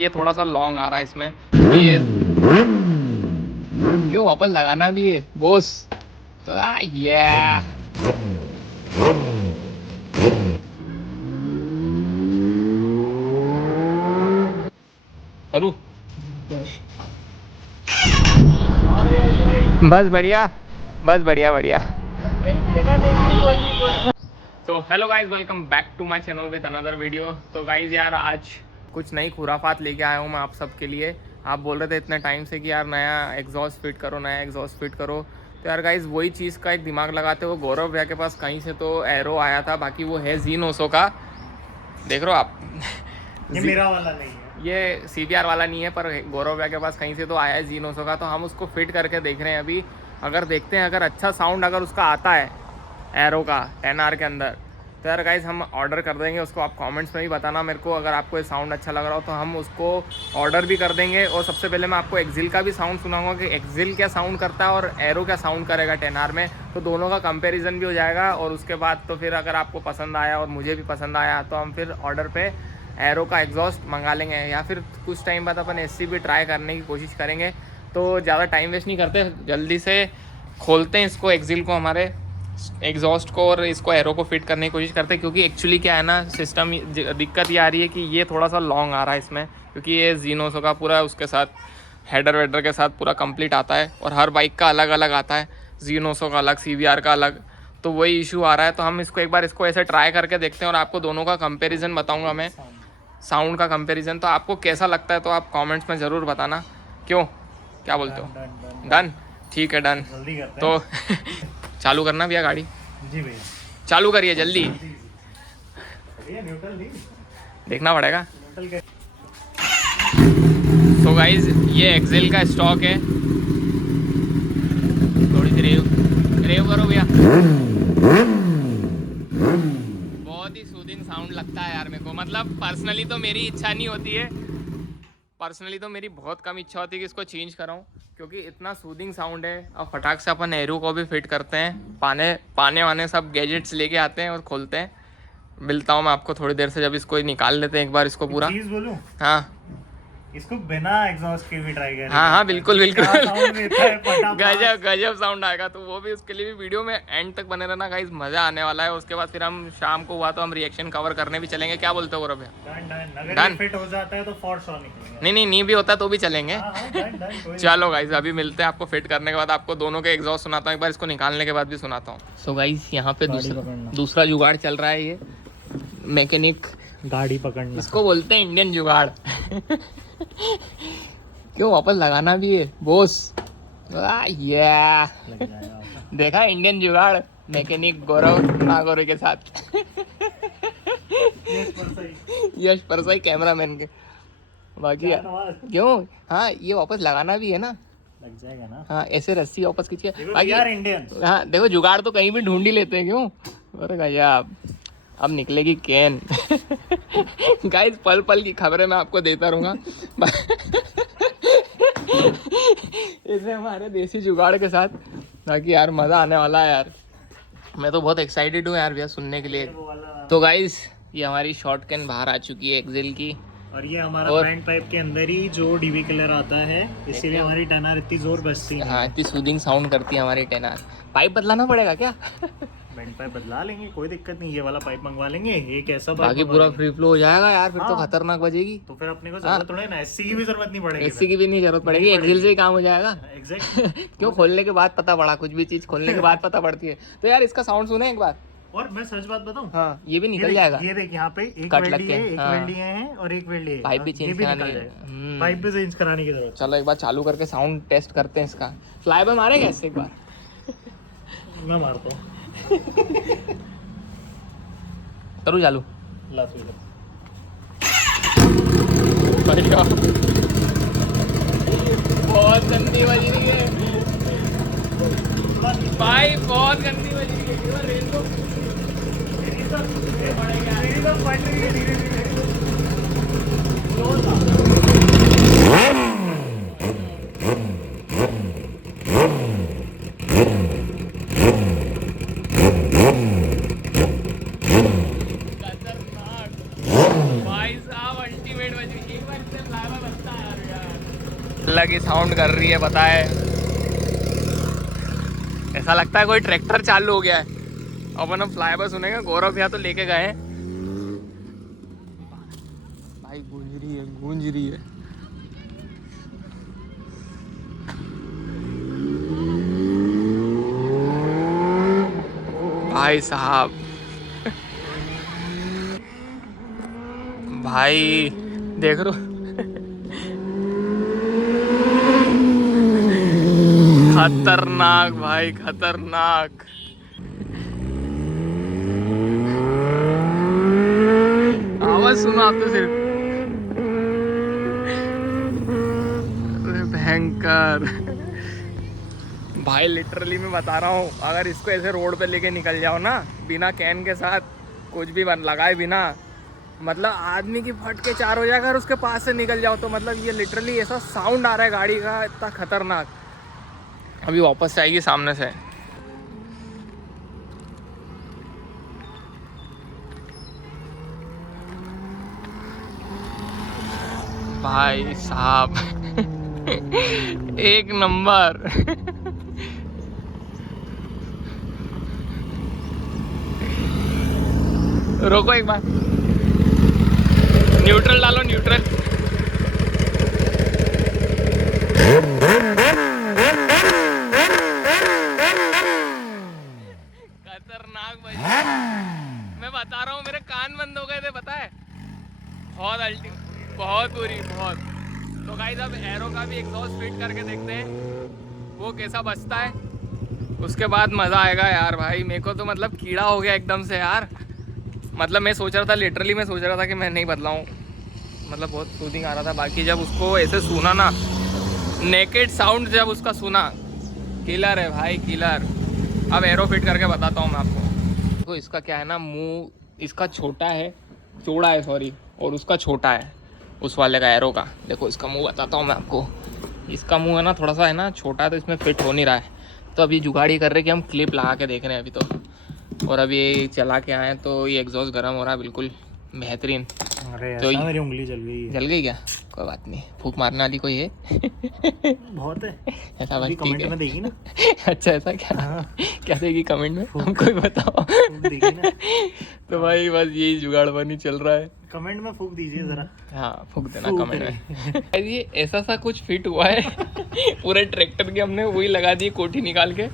ये थोड़ा सा लॉन्ग आ रहा है इसमें, ये क्यों वापस लगाना भी है बॉस। तो ये करूँ बस बढ़िया, बस बढ़िया बढ़िया। तो hello guys, welcome back to my channel with another video. तो गाइज यार आज कुछ नई खुराफात लेके आया हूँ मैं आप सबके लिए। आप बोल रहे थे इतने टाइम से कि यार नया एग्जॉस्ट फिट करो, नया एग्जॉस्ट फिट करो। तो यार गाइज वही चीज़ का एक दिमाग लगाते हो। गौरव भैया के पास कहीं से तो एरो आया था, बाकी वो है Z900 का, देख रहे हो आप। ये मेरा वाला नहीं है, ये CBR वाला नहीं है, पर गौरव भैया के पास कहीं से तो आया है Z900 का। तो हम उसको फिट करके देख रहे हैं अभी। अगर देखते हैं अगर अच्छा साउंड अगर उसका आता है एरो का 10R के अंदर, तो यार गाइज हम ऑर्डर कर देंगे उसको। आप कमेंट्स में भी बताना मेरे को, अगर आपको ये साउंड अच्छा लग रहा हो तो हम उसको ऑर्डर भी कर देंगे। और सबसे पहले मैं आपको एक्सिल का भी साउंड सुनाऊंगा कि एक्सिल क्या साउंड करता है और एरो क्या साउंड करेगा 10R में। तो दोनों का कंपैरिजन भी हो जाएगा। और उसके बाद तो फिर अगर आपको पसंद आया और मुझे भी पसंद आया तो हम फिर ऑर्डर पे एरो का एग्जॉस्ट मंगा लेंगे, या फिर कुछ टाइम बाद अपन SC भी ट्राई करने की कोशिश करेंगे। तो ज़्यादा टाइम वेस्ट नहीं करते, जल्दी से खोलते हैं इसको, एक्सिल को, हमारे एग्जॉस्ट को, और इसको एरो को फिट करने की कोशिश करते हैं। क्योंकि एक्चुअली क्या है ना, सिस्टम दिक्कत ये आ रही है कि ये थोड़ा सा लॉन्ग आ रहा है इसमें, क्योंकि ये Z900 का पूरा उसके साथ हेडर वेडर के साथ पूरा कंप्लीट आता है। और हर बाइक का अलग अलग आता है, Z900 का अलग, CBR का अलग। तो वही इशू आ रहा है। तो हम इसको एक बार इसको ऐसे ट्राई करके देखते हैं और आपको दोनों का कंपेरिजन बताऊँगा मैं, साउंड का कंपैरिजन। तो आपको कैसा लगता है तो आप कमेंट्स में ज़रूर बताना। क्यों, क्या बोलते हो? डन, ठीक है, डन। जल्दी करते तो हैं। चालू करना भैया गाड़ी, जी भैया, चालू करिए जल्दी, भैया न्यूट्रल नहीं, देखना पड़ेगा। न्यूट्रल के तो गाइज ये एक्सेल का स्टॉक है। थोड़ी सी रेव करो भैया। बहुत ही सूदिंग साउंड लगता है यार मेरे को। मतलब पर्सनली तो मेरी इच्छा नहीं होती है, पर्सनली तो मेरी बहुत कम इच्छा होती है कि इसको चेंज कराऊं, क्योंकि इतना सूदिंग साउंड है। अब फटाक से अपन एरो को भी फिट करते हैं, पाने वाने सब गैजेट्स लेके आते हैं और खोलते हैं। मिलता हूँ मैं आपको थोड़ी देर से, जब इसको निकाल लेते हैं एक बार इसको पूरा। चीज बोलूं, हाँ इसको बिना एग्जॉस्ट के भी ट्राई करें। हाँ हाँ, बिल्कुल बिल्कुल। गजब गजब गजब साउंड आएगा। तो वो भी, उसके लिए भी वीडियो में एंड तक बने रहना गाइस, मजा आने वाला है। उसके बाद फिर हम शाम को हुआ तो हम रिएक्शन कवर करने भी चलेंगे। क्या बोलते हो गौरव भैया? अगर ये फिट हो जाता है तो फॉर श्योर निकलेंगे। नहीं भी होता तो भी चलेंगे। डन। चलो गाइस, अभी मिलते हैं आपको फिट करने के बाद। आपको दोनों के एग्जॉस्ट सुनाता हूँ एक बार, इसको निकालने के बाद भी सुनाता हूँ। सो गाइस यहाँ पे दूसरा जुगाड़ चल रहा है। ये मैकेनिक गाड़ी पकड़ना, इसको बोलते हैं इंडियन जुगाड़। क्यों वापस लगाना भी है बॉस। ये देखा, इंडियन जुगाड़, मैकेनिक गौरव नागौरी के साथ। यश परसाई कैमरामैन के। बाकी क्यों, हाँ ये वापस लगाना भी है ना, लग जाएगा ना। हाँ ऐसे रस्सी वापस खींचिए बाकी यार इंडियन। हाँ देखो, जुगाड़ तो कहीं भी ढूंढ ही लेते हैं। क्यों, अरे गजब, अब निकलेगी कैन। गाइस पल पल की खबरें मैं आपको देता रहूँगा। इसे हमारे देसी जुगाड़ के साथ, ताकि यार मज़ा आने वाला है यार। मैं तो बहुत एक्साइटेड हूँ यार भैया सुनने के लिए। तो गाइस ये हमारी शॉर्ट कैन बाहर आ चुकी है एक्सेल की, और ये हमारा बैंड पाइप के अंदर ही जो डीवी कलर आता है, इसीलिए हमारी 10R इतनी जोर बजती है। हाँ इतनी सूदिंग साउंड करती है हमारी 10R। पाइप बदलाना पड़ेगा क्या? बैंड पाइप बदला लेंगे, कोई दिक्कत नहीं। ये वाला पाइप मंगवा लेंगे, एक ऐसा बाकी पूरा फ्री फ्लो हो जाएगा यार, फिर तो खतरनाक बजेगी। तो फिर अपने को जरूरत थोड़ा ना, SC की भी जरूरत नहीं पड़ेगी, SC की भी नहीं जरूरत पड़ेगी, एक्सेल से ही काम हो जाएगा। एग्जैक्ट। क्यों, खोलने के बाद पता पड़ा, कुछ भी चीज खोलने के बाद पता पड़ती है। तो यार इसका साउंड सुने एक बार। और मैं सच बात बताऊं, हाँ ये भी निकल जाएगा। ये देख यहाँ पे एक कट वेल्डी लग के, है, एक हाँ। वेल्डी है और एक वेल्डी है। पाइप भी चेंज करानी है। पाइप भी चेंज कराने की जरूरत। चलो एक बार चालू करके साउंड टेस्ट करते हैं इसका। फ्लाई बाय मारेगा इससे एक बार? मैं मारता हूँ। करूँ चालू? ला स्पीकर। बहुत गंदी बज रही है भाई, बहुत गंदी बज रही है। रेल को मेरी तो फट रही है धीरे धीरे। भाई साहब अल्टीमेट बज रही है। एक बार इससे फ्लाई अलग ही साउंड कर रही है, बताए। ऐसा लगता है कोई ट्रैक्टर चालू हो गया है। अपन हम फ्लाई ओवर सुनेंगे, गौरव भैया तो लेके गए हैं भाई। गूंज रही है, गूंज रही है। भाई साहब, भाई देख रो, खतरनाक भाई, खतरनाक। आवाज सुनो आप तो सिर्फ, अरे भयंकर भाई। लिटरली मैं बता रहा हूँ, अगर इसको ऐसे रोड पे लेके निकल जाओ ना, बिना कैन के साथ कुछ भी लगाए बिना, मतलब आदमी की फट के चार हो जाएगा। अगर उसके पास से निकल जाओ तो मतलब ये लिटरली ऐसा साउंड आ रहा है गाड़ी का, इतना खतरनाक। अभी वापस से आएगी सामने से। भाई साहब एक नंबर। रोको एक बार, न्यूट्रल डालो, न्यूट्रल। खतरनाक भाई, मैं बता रहा हूँ, मेरे कान बंद हो गए थे, पता है। बहुत अल्टी, बहुत बुरी, बहुत। तो गाइस अब एरो का भी एग्जॉस्ट फिट करके देखते हैं वो कैसा बजता है, उसके बाद मज़ा आएगा यार। भाई मेरे को तो मतलब कीड़ा हो गया एकदम से यार। मतलब मैं सोच रहा था, लिटरली मैं सोच रहा था कि मैं नहीं बदलाऊँ, मतलब बहुत सूदिंग आ रहा था। बाकी जब उसको ऐसे सुना ना, नेकेड साउंड जब उसका सुना, किलर है भाई, किलर। अब एरो फिट करके बताता हूँ मैं आपको। तो इसका क्या है ना, मुंह इसका छोटा है, चौड़ा है सॉरी, और उसका छोटा है उस वाले का, एरो का। देखो इसका मुंह बताता हूँ मैं आपको। इसका मुंह है ना थोड़ा सा है ना छोटा, तो इसमें फिट हो नहीं रहा है। तो अभी जुगाड़ी कर रहे कि हम क्लिप लगा के देख रहे हैं अभी तो। और अभी ये चला के आए तो ये एग्जॉस्ट गर्म हो रहा है, बिल्कुल बेहतरीन। अरे तो मेरी उंगली जल गई है। जल गई क्या? कोई बात नहीं, फूक मारने वाली कोई है? बहुत है ऐसा बस ठीक कमेंट है। में देगी ना। अच्छा ऐसा क्या? हाँ। क्या देगी कमेंट में, हमको ही बताओ। देगी ना। तो भाई बस यही जुगाड़बानी चल रहा है। कमेंट में फूक दीजिए जरा। हाँ फूक देना फूक कमेंट में। ये ऐसा सा कुछ फिट हुआ है पूरे ट्रैक्टर के, हमने वही लगा दी कोठी निकाल के।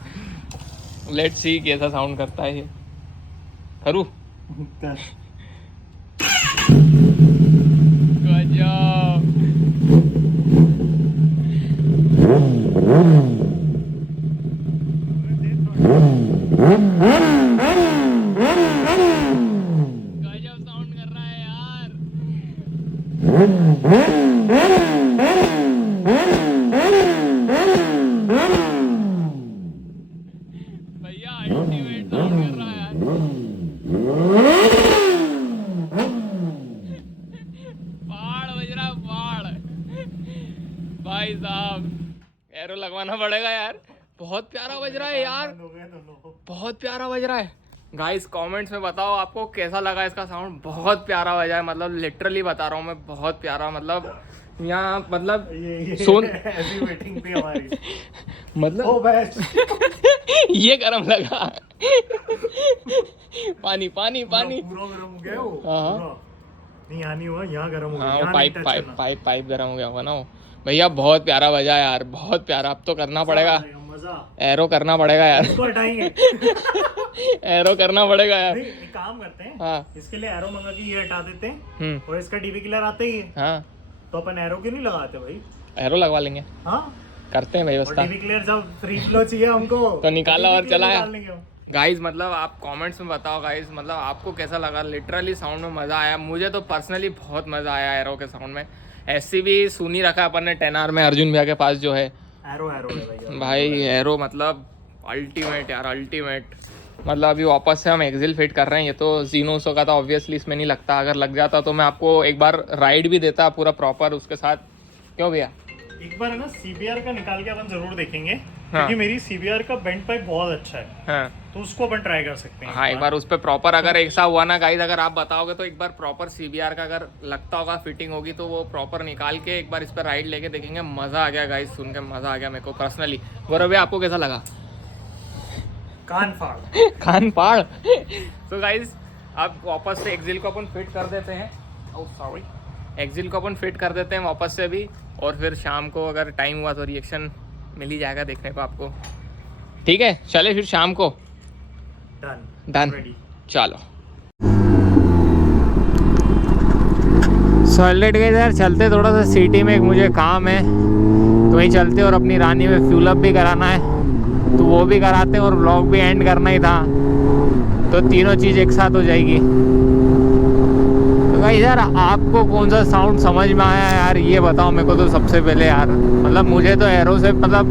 लेट्स सी कैसा साउंड करता है ये। करूँ? गजब। गजब साउंड कर रहा है यार। भैया अल्टीमेट साउंड कर रहा है यार। पहाड़ बज रहा है, पहाड़। भाई साहब एरो लगवाना पड़ेगा यार, बहुत प्यारा बज रहा है यार, बहुत प्यारा बज रहा है। गाइस कमेंट्स में बताओ आपको कैसा लगा इसका साउंड। बहुत प्यारा बजा है, मतलब लिटरली बता रहा हूँ मैं, बहुत प्यारा। मतलब यहाँ मतलब सुन ऐसी वेटिंग थी हमारी। मतलब ओ बस ये गरम लगा। पानी पानी पानी पूरा गरम हो गया वो। हाँ। पूरा। नहीं यहाँ नहीं हुआ, यहाँ गरम हो गया। हाँ यहाँ पाइप नहीं touch पाइप करना। पाइप पाइप गरम हो गया होगा ना वो। भैया बहुत प्यारा बजा यार, बहुत प्यारा। अब तो करना पड़ेगा, मजा। एरो करना पड़ेगा यार। इसको हटाएंगे। एरो करना पड़ेगा यार। नहीं, एक काम करते हैं। हाँ इसके लिए एरो मंगा के ये हटा देते हैं और इसका डीवी किलर आता ही है, हाँ तो अपन एरो क्यों नहीं लगाते भाई। एरो लगवा लेंगे, हाँ करते हैं और व्यवस्था। डीवी क्लियर जब फ्री फ्लो चाहिए हमको तो निकाला और चलाया। चलाया। गाइज मतलब आप कमेंट्स में बताओ गाइज, मतलब आपको कैसा लगा। लिटरली साउंड में मज़ा आया, मुझे तो पर्सनली बहुत मज़ा आया एरो के साउंड में। ऐसी भी सुनी रखा अपन ने 10R में अर्जुन भैया के पास जो है। एरो एरो है भाई एरो मतलब अल्टीमेट यार, अल्टीमेट। मतलब अभी वापस से हम एक्सिल फिट कर रहे हैं। ये तो जीनोसो का था, ऑब्वियसली इसमें नहीं लगता। अगर लग जाता तो मैं आपको एक बार राइड भी देता पूरा प्रॉपर उसके साथ। क्यों भैया? एक बार ना सीबीआर का निकाल के अपन जरूर देखेंगे। हाँ। क्योंकि मेरी सीबीआर का बेंड पाइप बहुत अच्छा है। हाँ तो तो उसको अपन ट्राई कर सकते हैं। हाँ एक बार उस पर प्रॉपर अगर ऐसा हुआ ना गाइस, अगर आप बताओगे तो एक बार प्रॉपर CBR का अगर लगता होगा फिटिंग होगी तो वो प्रॉपर निकाल के एक बार इस पर राइड लेके देखेंगे। मज़ा आ गया गाइस, सुन के मज़ा आ गया मेरे को पर्सनली। गौरव भैया आपको कैसा लगा? कान फाड़ कान फाड़। तो गाइस अब वापस से एक्सिल को अपन फिट कर देते हैं। ओह सॉरी, एक्सिल को अपन फिट कर देते हैं वापस से अभी, और फिर शाम को अगर टाइम हुआ तो रिएक्शन मिल ही जाएगा देखने को आपको। ठीक है चले फिर शाम को। डन चलो। सॉलिड गए यार, चलते थोड़ा सा सिटी में, एक मुझे काम है तो वहीं चलते, और अपनी रानी में फ्यूल अप भी कराना है तो वो भी कराते हैं, और व्लॉग भी एंड करना ही था, तो तीनों चीज़ एक साथ हो जाएगी। तो भाई यार आपको कौन सा साउंड समझ में आया यार ये बताओ मेरे को तो सबसे पहले यार। मतलब मुझे तो एरो से मतलब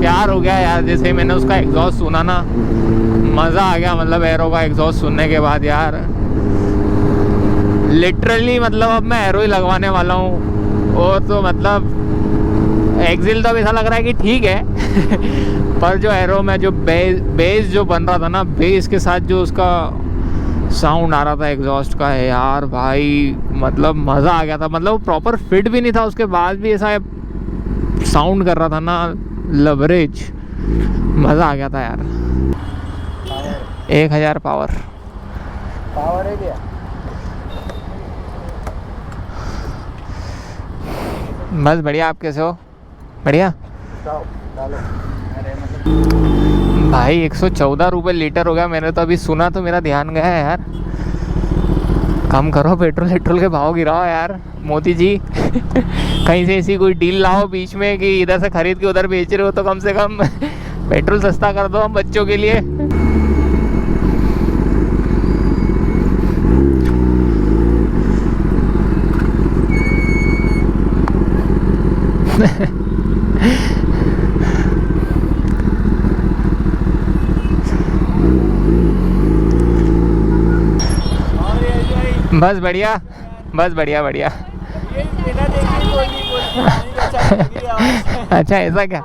प्यार हो गया यार, जैसे ही मैंने उसका एग्जॉस्ट सुना ना मज़ा आ गया। मतलब एरो का एग्जॉस्ट सुनने के बाद यार लिटरली मतलब अब मैं एरो ही लगवाने वाला हूँ। और तो मतलब एक्सिल तो अब ऐसा लग रहा है कि ठीक है पर जो एरो में जो बेस जो बन रहा था ना, बेस के साथ जो उसका साउंड आ रहा था एग्जॉस्ट का है यार भाई, मतलब मज़ा आ गया था। मतलब वो प्रॉपर फिट भी नहीं था, उसके बाद भी ऐसा साउंड कर रहा था ना, लवरेज, मज़ा आ गया था यार। 1000 पावर है क्या? बस बढ़िया। आप कैसे हो? बढ़िया भाई 114 रुपये लीटर हो गया। मैंने तो अभी सुना तो मेरा ध्यान गया है यार। कम करो, पेट्रोल के भाव गिराओ यार मोदी जी। कहीं से ऐसी कोई डील लाओ बीच में कि इधर से खरीद के उधर बेच रहे हो तो कम से कम पेट्रोल सस्ता कर दो हम बच्चों के लिए। बस बढ़िया, बस बढ़िया बढ़िया। अच्छा ऐसा क्या?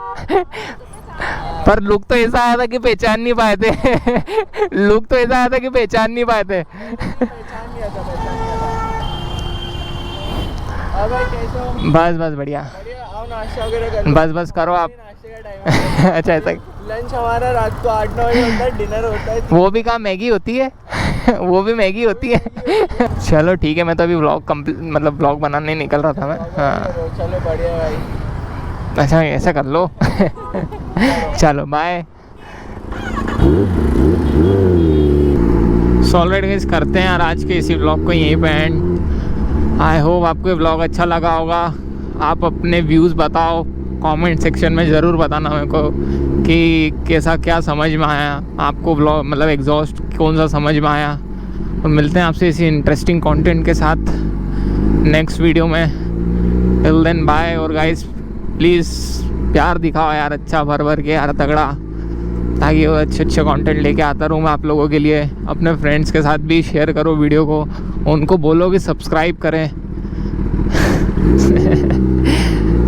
पर लुक तो ऐसा आया था कि पहचान नहीं पाए थे। लुक तो ऐसा आया था कि पहचान नहीं पाए थे। बस बस बढ़िया। बस करो आप। अच्छा ऐसा? लंच हमारा रात को 8-9 बजे होता है, डिनर होता है। वो भी कहाँ मैगी होती है? वो भी मैगी होती है। चलो ठीक है, मैं तो अभी व्लॉग मतलब व्लॉग बनाने निकल रहा था मैं। हाँ चलो बढ़िया भाई। अच्छा ऐसा कर लो। चलो बाय। सॉलिड गाइस करते हैं यार आज के इसी व्लॉग को यहीं पे एंड। आई होप आपको ये व्लॉग अच्छा लगा होगा। आप अपने व्यूज़ बताओ कमेंट सेक्शन में, ज़रूर बताना मेरे को कि कैसा क्या समझ में आया आपको व्लॉग, मतलब एग्जॉस्ट कौन सा समझ में आया। तो मिलते हैं आपसे इसी इंटरेस्टिंग कंटेंट के साथ नेक्स्ट वीडियो में। Till then bye. और गाइस प्लीज़ प्यार दिखाओ यार, अच्छा भर के यार तगड़ा, ताकि वो अच्छे कंटेंट लेके आता रहूँ मैं आप लोगों के लिए। अपने फ्रेंड्स के साथ भी शेयर करो वीडियो को, उनको बोलो कि सब्सक्राइब करें।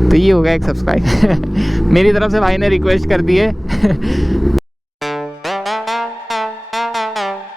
तो ये हो गया एक सब्सक्राइब। मेरी तरफ से भाई ने रिक्वेस्ट कर दी है।